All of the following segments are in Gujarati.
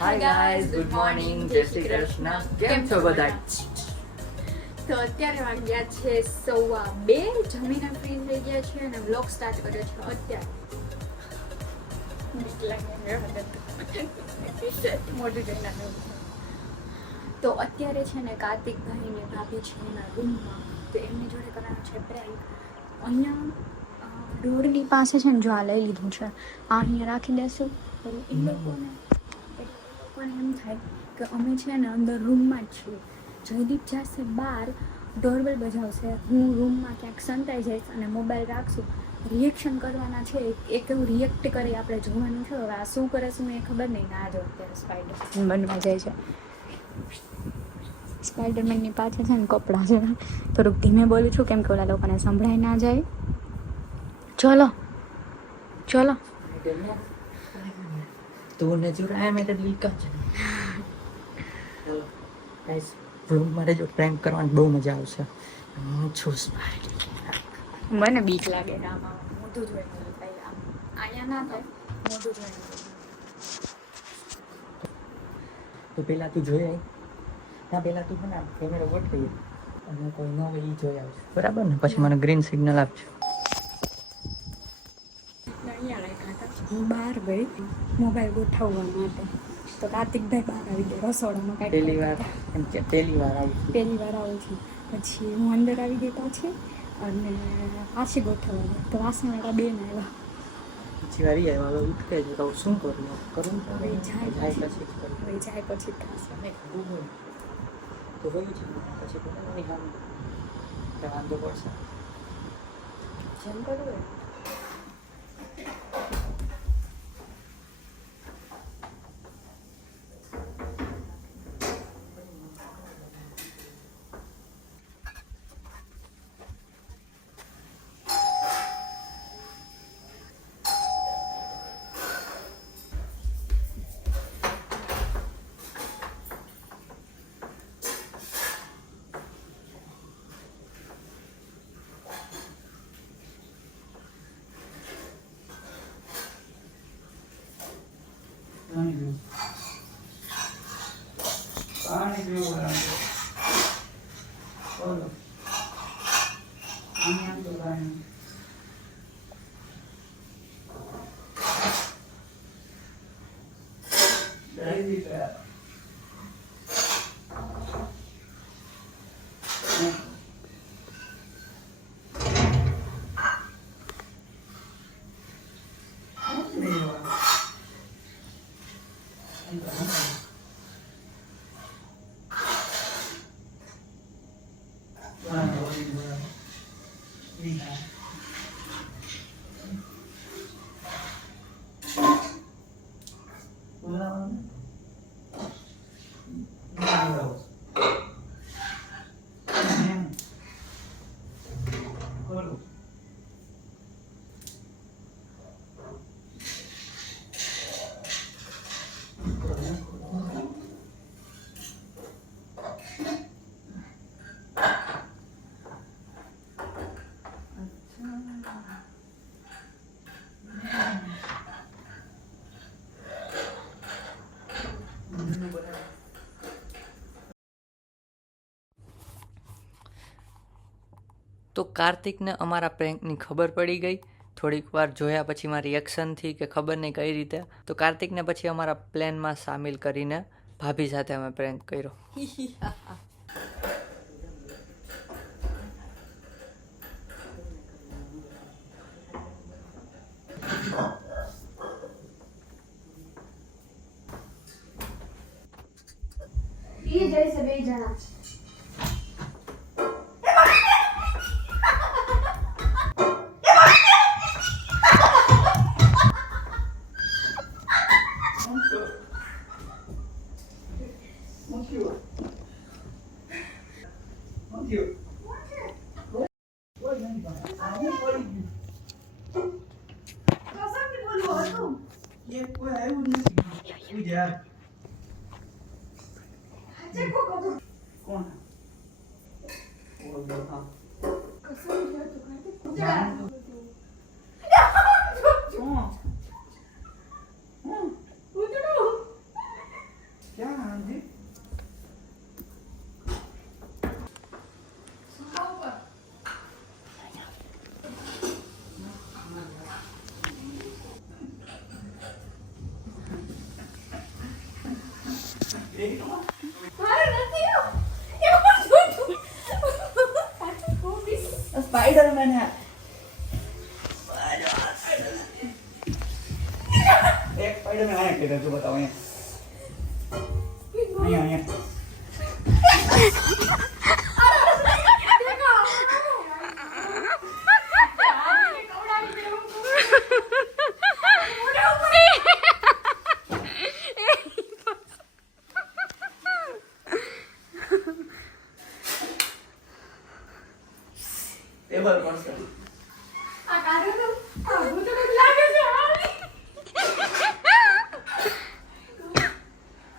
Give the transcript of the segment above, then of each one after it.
હાય ગાઈઝ, ગુડ મોર્નિંગ, જય શ્રી કૃષ્ણ. કેમ છો બધા? તો અત્યારે વાગ્યા છે 2:15. જમીને ફ્રી થઈ ગયા છે અને વ્લોગ સ્ટાર્ટ કર્યો છે અત્યારે. મોઢું જોઈને આવ્યું. તો અત્યારે છે ને કાર્તિકભાઈ ને ભાભી છે એના રૂમમાં, તો એમની જોડે કરવાનો છે પ્રેન્ક. અહીંયા ડોરની પાસે છે ને જો આ લઈ લીધું છે, આ અહીંયા રાખી દેશું. એ લોકોને એમ થાય કે અમે છે ને અંદર રૂમમાં જ છીએ. જયદીપ જશે બહાર, ડોરબેલ બજાવશે, હું રૂમમાં ક્યાંક સંતાઈ જઈશ અને મોબાઈલ રાખશું. રિએક્શન કરવાના છે, એક એવું રિએક્ટ કરી આપણે જોવાનું છે. હવે આ શું કરે છે મને ખબર નહીં. ના જો અત્યારે સ્પાઈડર બનવા જાય છે. સ્પાઈડરમેનની પાછળ છે ને કપડાં છે. થોડુંક ધીમે બોલું છું કેમ કે ઓલા લોકોને સંભળાઈ ના જાય. ચલો ચલો. તूने चुराया मेरे दिल का चैन. ગાઈસ, વ્લોગ માટે જો પ્રેન્ક કરવાની બહુ મજા આવશે. હું છું સ્પાઈડર. મને બીક લાગે ને આમાં મોઢું જોઈને પહેલા અહીંયા ના થાય, મોઢું જોઈને. તો પહેલા તું જોઈ આવી. ના પહેલા તું છે ને કેમેરો ગોઠવી અને કોઈ ન હોય એ જોઈ આવશે, બરાબર ને? પછી મને ગ્રીન સિગ્નલ આપજો. અહીંયા રાખ્યા હતા. હું બહાર ગઈ મોબાઈલ ગોઠવવા માટે, તો કાર્તિકભાઈ બહાર આવી ગયા રસોડામાં. પહેલી વાર એમ કે પહેલી વાર આવી. પહેલી વાર આવું છું. પછી હું અંદર આવી ગઈ પાછી અને પાછી ગોઠવવા. તો વાસણવાળા બેન આવ્યા. પછી વાર આવ્યા. હવે ઉઠકે છે તો શું કરું? કરું હવે જાય જાય પછી જ કરું. હવે જાય પછી થશે. તો હોય છે પછી બનાવવાની કામ તો વાંધો પડશે. જેમ કરવું હોય. પાણી પીવું બોલો. અહીંયા તો પાણી તો કાર્તિકને અમારા પ્રેન્કની ખબર પડી ગઈ. થોડીક વાર જોયા પછી મારા રિએક્શનથી કે ખબર નહીં કઈ રીતે, તો કાર્તિકને પછી અમારા પ્લાનમાં સામેલ કરીને ભાભી સાથે અમે પ્રેન્ક કર્યો. એ જઈશે બે જણા. સ્પાઈડરમેન હે એક સ્પાઈડરમેન આયા કે જો બતાવો અહીંયા ટેબલ પર છે આ કાઢો તો આ ભૂત લાગે છે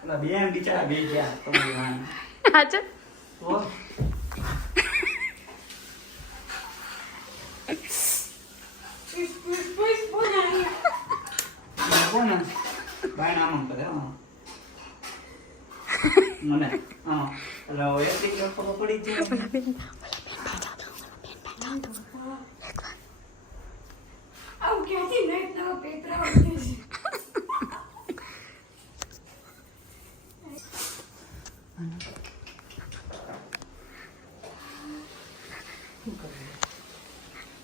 ઓલા બેન બિચારા બે ગયા તમારી વાન હાચો તો પુશ બોલાય કોણ બાય નામ કરે મને એટલે એટલી કે ખબર પડી છે આવ ક્યાંથી નેટ નો પેપર આવશે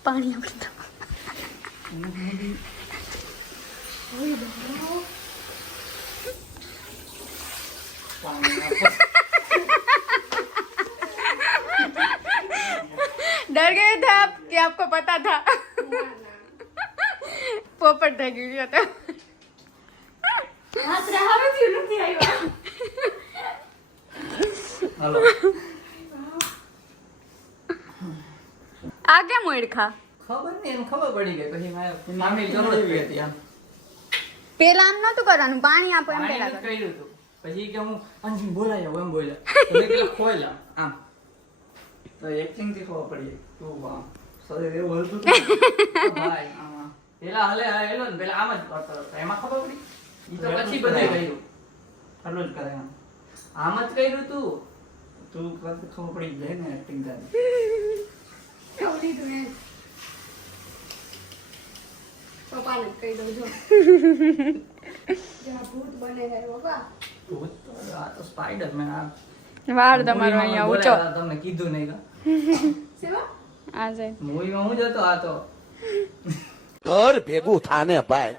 પાણી આપતા डर गए थे आप कि आपको पता था पोपट થઈ ગયું હતો હાથ રાહવે થી નથી આવ્યો હાલો આ કેમ ઓળખા ખબર નહીં એમ ખબર પડી ગઈ પછી મારે મામી જરૂર પડી હતી આમ પેલા આમ નતું કરવાનું પાણી આપો એમ પેલા પાણી કર્યું હતું પછી કે હું અંજી બોલાયો એમ બોલ્યા તો મેં કીધું ખોયલા આમ તો એક્ટિંગ થી ખબર પડી તું આમ શરીર એવું હલતું હતું ભાઈ આમાં પેલા હેલો ને પેલા આમ જ કરતો હતો એમાં ખબર પડી ઈ તો પછી બધે કર્યું એટલું જ કરે આમ જ કર્યું તું કરતે ખબર પડી જાય ને એક્ટિંગ કરી કેવડી તું એ પપ્પાને કહી દઉં જો જ્યાં ભૂત બને હે બાબા ભૂત તો આ તો સ્પાઈડરમેન આ વાળ તમારો અહીંયા ઊંચો તમને કીધું નહીં કા સેવા આ જાય મૂવીમાં હું જતો આ તો ઘર ભેગું થાને ભાઈ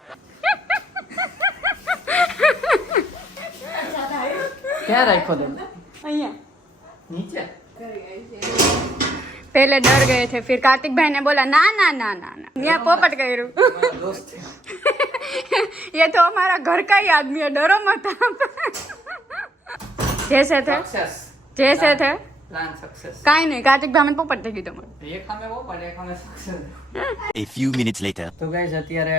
ક્યાં રાખ્યો તમે અહીંયા નીચે पहले डर गए थे फिर कार्तिक भाई ने बोला ना ना ना ना ना यहाँ पोपट કર્યું મારા દોસ્ત છે ये तो हमारा घर का ही आदमी है डरो मत आप जैसे थे સક્સેસ जैसे थे પ્લાન સક્સેસ કાઈ નહીં કાર્તિક ભાઈ પોપટ થઈ ગયું તમારું એક અમે વો પડે એક અમે success A few minutes later. તો ગાઈસ અત્યારે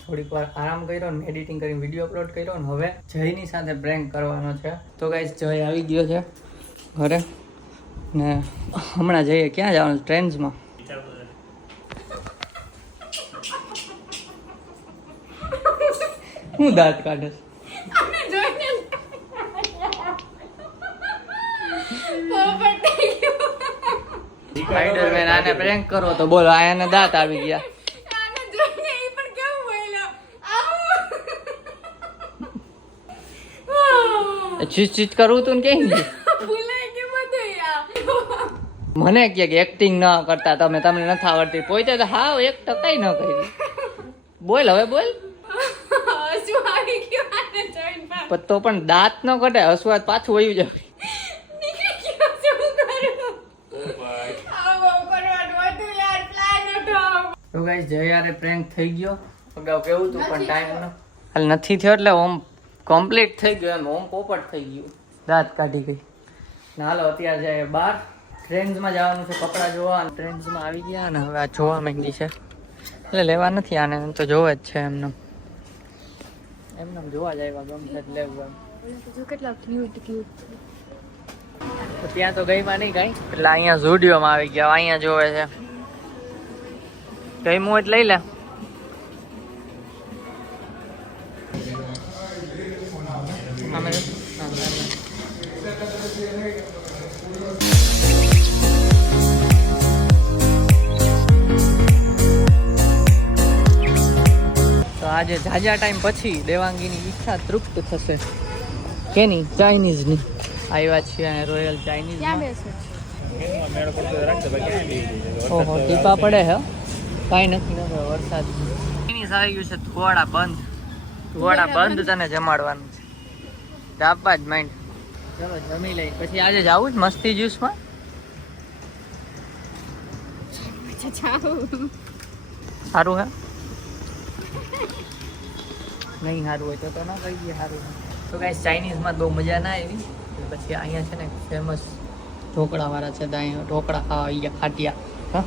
થોડીક વાર આરામ કર્યો ને એડિટિંગ કરીને વિડિયો અપલોડ કર્યો ને હવે જયની સાથે પ્રેન્ક કરવાનો છે તો ગાઈસ જય આવી ગયો છે ઘરે ને હમણાં જઈએ ક્યાં જવાનું ટ્રેન્ડ્સમાં હું દાંત કાઢે સ્પાઈડરમેન આને પ્રેન્ક કરો તો બોલો આને દાંત આવી ગયા ચીચ ચીચ કરવું તું ને કઈ મને કે એક્ટિંગ ન કરતા તમે તમને નથી આવડતી પોતે તો હાવ 1% ન કરી બોલ હવે બોલ તો પણ દાંત ન કટે હસવાત પાછું વયું જાય તો ગાઈસ જયારે પ્રેન્ક થઈ ગયો અગાઉ કેવું તું પણ ટાઈમ ન હાલ નથી થયો એટલે ઓમ કમ્પ્લીટ થઈ ગયો એમ ઓમ પોપટ થઈ ગયું દાંત કાઢી ગઈ ને હાલો અત્યારે જાય બહાર ટ્રેન્ડ્સમાં જવાનું છે કપડાં જોવા ટ્રેન્ડ્સમાં આવી ગયા અને હવે આ જોવા માંગી છે એટલે લેવા નથી આને તો જોવા જ છે એમને જોવા જાય ગમશે એટલે લેવું એમ કેટલા ક્યુટ ક્યુટ તો ત્યાં તો ગઈમાં નહીં કાંઈ એટલે અહીંયા ઝુડિયોમાં આવી ગયા અહીંયા જોવે છે કઈ મું લઈ લે અમે તો આજે ઝાઝા ટાઈમ પછી દેવાંગીની ઈચ્છા તૃપ્ત થશે કેની ચાઇનીઝની આવ્યા છીએ અને રોયલ ચાઇનીઝ ઓહો ટીપા પડે હે કાંઈ નથી વરસાદ ચાઇનીઝ આવી ગયું છે ધુવાડા બંધ તને જમાડવાનું છે ડાબા જ માઇન્ડ ચલો જમી લઈ પછી આજે જાવું જ મસ્તી જ્યુસમાં સારું હે નહીં સારું હોય તો ના કહી દઈએ સારું તો ગાઈસ ચાઇનીઝમાં બહુ મજા ના આવી પછી અહીંયા છે ને ફેમસ ઢોકળાવાળા છે ત્યાં ઢોકળા ખાવા આવી ગયા ખાટિયા હા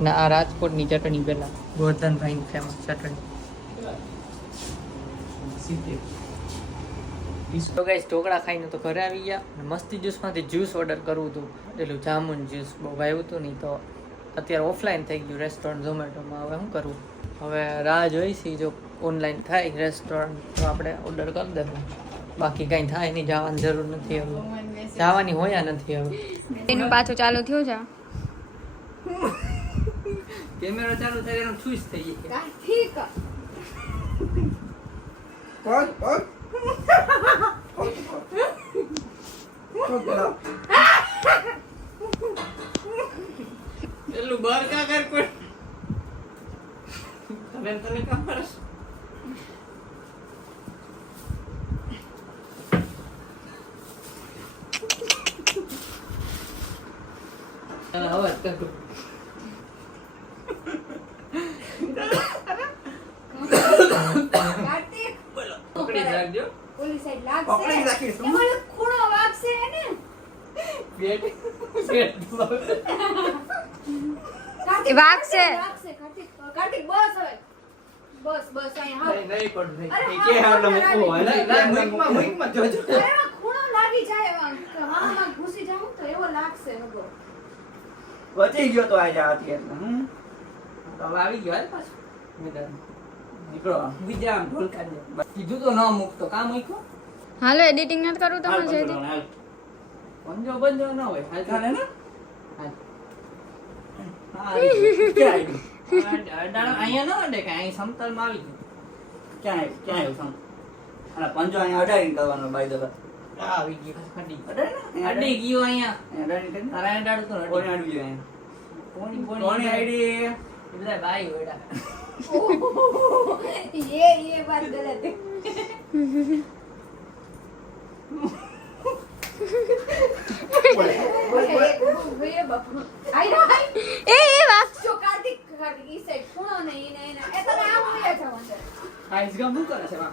ને આ રાજકોટની ચટણી પેલા ગોરધનભાઈની ફેમસ ચટણી તો ગાઈસ ઢોકળા ખાઈને તો ઘરે આવી ગયા અને મસ્તી જ્યુસમાંથી જ્યુસ ઓર્ડર કરવું હતું પેલું જામુન જ્યુસ બહુ ભાવ્યું હતું નહીં તો અત્યારે ઓફલાઈન થઈ ગયું રેસ્ટોરન્ટ ઝોમેટોમાં હવે શું કરવું હવે રાહ જોઈ છે જો ઓનલાઈન થાય રેસ્ટોરન્ટ તો આપણે ઓર્ડર કરી દેવું બાકી કાંઈ થાય નહીં જવાની જરૂર નથી હવે જવાની હોયા નથી હવે એનું પાછું ચાલુ થયું છે કેમેરો ચાલુ થાય એનો સ્વિચ થઈ જાય ઠીક એટલું બાર કા કર કોઈ તને ખબર અવાજ કર કાર્તિક પકડી રાખજો ઓલી સાઈડ લાગશે એમાં ખૂણો વાગશે ને કાર્તિક વાગશે કાર્તિક બસ હવે બસ અહીંયા નહીં પણ નહીં અરે કે હાલ મૂકો મુઈકમાં જોજો અરે ખૂણો લાગી જાય આમાં ઘૂસી જાઉં તો એવો લાગશે હગો વચી ગયો તો આ જા અત્યારે તો આવી ગયો હાલ પાછો મેદાન નીકળો બીજા આમ ઢોલ કાઢજે કીધું તો ન મૂકતો કામ મૂક્યો હાલો એડિટિંગ નથી કરવું હાલ તમારે પકડો, હાલ. બંજો ન હોય હાલ ચાલે ને હાલ હા ક્યાં આવ્યું અહીંયા ન અડે કે અહીં સમતલમાં આવી ગયું ક્યાં આવ્યું સમ અને પંજો અહીંયા અડાડીને કરવાનો બાય ધ વે આ આવી ગયું ખડી અડાડી અડી ગયો અહીંયા અડાડીને કરી તારા અડાડતો કોને નથી અડવી ગયો અહીંયા કોની કોની આઈડી એટલે ભાઈ ઓડા ये बात गलत है આ ઇસગા મું કરે છે વા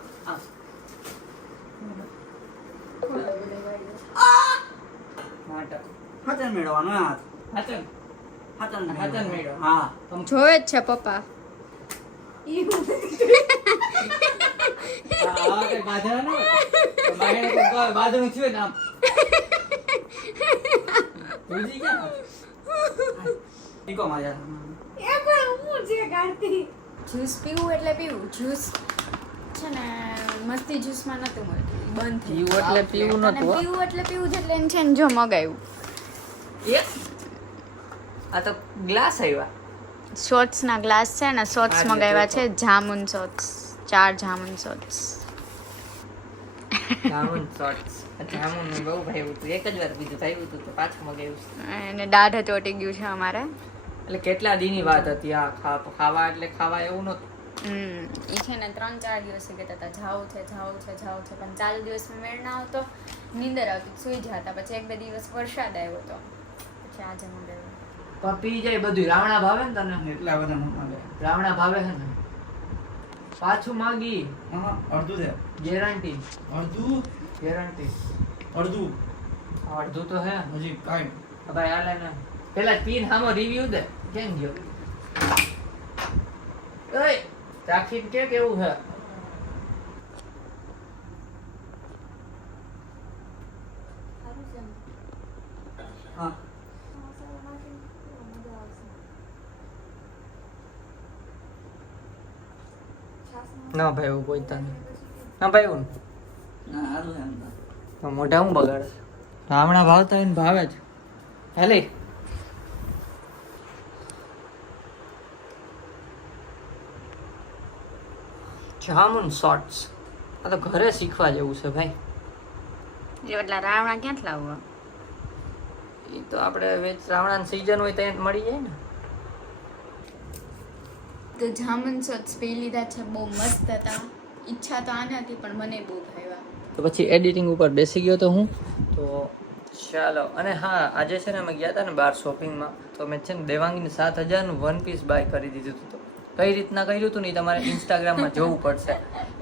આ નાટક હાથન મેળવવાનો હાથ હાચન હાથન હાથન મેળો. હા જોવે જ છે પપ્પા આ કે બાધા ન બાહેર કો બાધું છે નામ বুঝি ગયા ઈકો મજા એ પણ હું છે કાર્તિક જ્યુસ પીવું એટલે પીવું જ્યુસ છે ને મસ્તી જ્યુસમાં નતું મળતું બંધ થઈ પીવું એટલે પીવું અને નતું હો. પીવું એટલે પીવું છે એટલે એમ છે ને જો મગાવ્યું એક આ તો ગ્લાસ આવ્યા શોર્ટ્સના ગ્લાસ છે ને શોર્ટ્સ હા, મગાવ્યા જો છે jamun shorts 4 jamun shorts jamun shorts jamun નું બહુ ભાવ્યું હતું એક જ વાર બીજું ભાવ્યું હતું તો પાછું મગાવ્યું છે. અને દાઢે ચોટી ગયું છે અમારે એટલે કેટલા દીની વાત હતી આ ખાવા એટલે ખાવા એવું નતું એ છે ને 3-4 દિવસે કહેતા હતા જાવું છે પણ 4 દિવસમાં મેળ ના આવતો નીંદર આવતી સુઈ જતા પછી 1-2 દિવસ વરસાદ આવ્યો હતો પછી આજે મંગાવ્યું પણ પી જાય બધું રાવણા ભાવે ને તને એટલા બધા ન મળે રાવણા ભાવે છે ને પાછું માગી હા અડધું છે ગેરંટી અડધું અડધું તો હે હજી કાંઈ ભાઈ હાલે ને પેલા પીન હામો રિવ્યુ દે કેમ ગયો ઓય ચાખી કે કેવું છે હા ના ભાઈ એવું કોઈ તને ના ભાઈ હું ના સારું છે એમ તો. તો મોઢા હું બગાડે હમણાં ભાવતા હોય ને ભાવે જ હાલે જામુન શોર્ટ્સ આ તો ઘરે શીખવા જેવું છે ભાઈ એટલા રાવણા ક્યાંથી લાવવા? એ તો આપણે વેચ રાવણાની સીઝન હોય ત્યાં મળી જાય ને તો જામુન શોર્ટ્સ પી લીધા છે, બહુ મસ્ત હતા. ઈચ્છા તો આને હતી પણ મને બહુ ભાવ્યા. તો પછી એડિટિંગ ઉપર બેસી ગયો તો હું તો ચાલો. અને હા આજે છે ને અમે ગયા હતા ને બહાર શોપિંગમાં તો મેં છે ને દેવાંગીને 7,000નું વન પીસ બાય કરી દીધું હતું. કઈ રીતના કર્યું હતું ને એ તમારે ઇન્સ્ટાગ્રામમાં જોવું પડશે.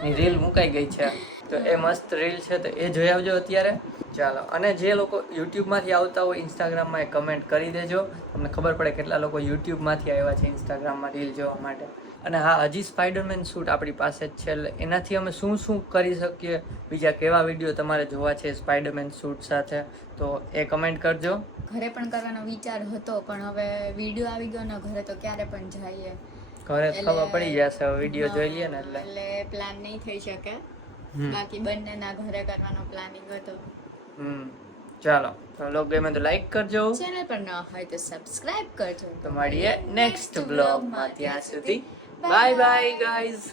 એ રીલ મુકાઈ ગઈ છે તો એ મસ્ત રીલ છે તો એ જોઈ આવજો અત્યારે. ચાલો. અને જે લોકો યુટ્યુબમાંથી આવતા હોય ઇન્સ્ટાગ્રામમાં એ કમેન્ટ કરી દેજો, તમને ખબર પડે કેટલા લોકો યુટ્યુબમાંથી આવ્યા છે ઇન્સ્ટાગ્રામમાં રીલ જોવા માટે. અને હા હજી સ્પાઈડરમેન શૂટ આપણી પાસે જ છે એટલે એનાથી અમે શું શું કરી શકીએ, બીજા કેવા વિડીયો તમારે જોવા છે સ્પાઈડરમેન શૂટ સાથે તો એ કમેન્ટ કરજો. ઘરે પણ કરવાનો વિચાર હતો પણ હવે વિડીયો આવી ગયો ને ઘરે તો ક્યારે પણ જઈએ ઘરે ખબર પડી જશે હવે વિડીયો જોઈ લઈએ ને એટલે પ્લાન નહીં થઈ શકે. બાકી બંનેના ઘરે કરવાનો પ્લાનિંગ હતો. ચાલો તો લોગ ગમે તો લાઈક કરજો, ચેનલ પર ન હોય તો સબસ્ક્રાઇબ કરજો. તો મળીએ નેક્સ્ટ બ્લોગમાં. ત્યાં સુધી બાય બાય ગાઈઝ.